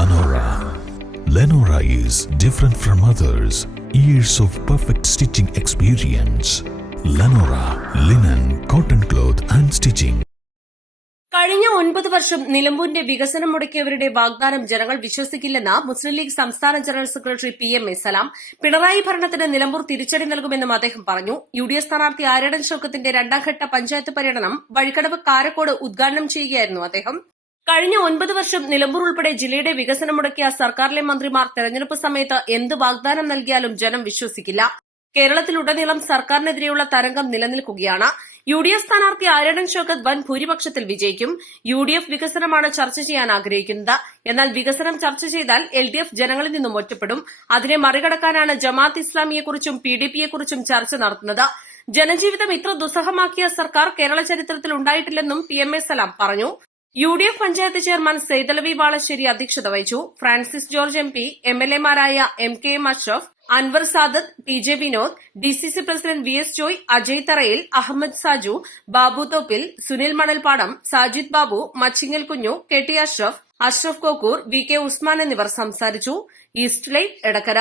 Lenora. Lenora is different from others. Years of perfect stitching experience. Lenora, linen, cotton cloth and stitching. കഴിഞ്ഞ 9 വർഷം നിലമ്പൂരിന്റെ വികസനം മുടക്കിയവരുടെ വാഗ്ദാനം ജനങ്ങൾ വിശ്വസിക്കില്ലെന്ന് മുസ്ലിം league സംസ്ഥാന ജനറൽ സെക്രട്ടറി PMA സലാം. പിണറായി ഭരണത്തിന് നിലമ്പൂർ തിരിച്ചടി നൽകുമെന്നും അദ്ദേഹം പറഞ്ഞു. UDF സ്ഥാനാർത്ഥി ആര്യടൻ ഷൌക്കത്തിന്റെ രണ്ടാം ഘട്ട പഞ്ചായത്ത് പര്യടനം വഴിക്കടവ് കാരക്കോട് ഉദ്ഘാടനം ചെയ്യുകയായിരുന്നു അദ്ദേഹം. കഴിഞ്ഞ 9 വർഷം നിലമ്പൂർ ഉൾപ്പെടെ ജില്ലയുടെ വികസനം മുടക്കിയ സർക്കാരിലെ മന്ത്രിമാർ തെരഞ്ഞെടുപ്പ് സമയത്ത് എന്ത് വാഗ്ദാനം നൽകിയാലും ജനം വിശ്വസിക്കില്ല. കേരളത്തിലുടനീളം സർക്കാരിനെതിരെയുള്ള തരംഗം നിലനിൽക്കുകയാണ്. UDF സ്ഥാനാർത്ഥി ആര്യടൻ ഷൌക്കത്ത് വൻ ഭൂരിപക്ഷത്തിൽ വിജയിക്കും. UDF വികസനമാണ് ചർച്ച ചെയ്യാൻ ആഗ്രഹിക്കുന്നത്. എന്നാൽ വികസനം ചർച്ച ചെയ്താൽ LDF ജനങ്ങളിൽ നിന്നും ഒറ്റപ്പെടും. അതിനെ മറികടക്കാനാണ് ജമാഅത്ത് ഇസ്ലാമിയെക്കുറിച്ചും PDPയെക്കുറിച്ചും ചർച്ച നടത്തുന്നത്. ജനജീവിതം ഇത്ര ദുസ്സഹമാക്കിയ സർക്കാർ കേരള ചരിത്രത്തിൽ ഉണ്ടായിട്ടില്ലെന്നും PMA സലാം പറഞ്ഞു. UDF പഞ്ചായത്ത് ചെയർമാൻ സെയ്തലവി വാളശ്ശേരി അധ്യക്ഷത വഹിച്ചു. ഫ്രാൻസിസ് ജോർജ് MP, MLA മാരായ MKM Ashraf, Anwar Sadath, TJ Vinod, DCC president VS Joy, Ajay Tharayil, Ahammed Saju, Babu Thoppil, Sunil Manalppadam, Sajid Babu, Machingal കുഞ്ഞു, KT അഷ്റഫ്, അഷ്റഫ് കോക്കൂർ, VK ഉസ്മാൻ എന്നിവർ സംസാരിച്ചു. East light Edakkara.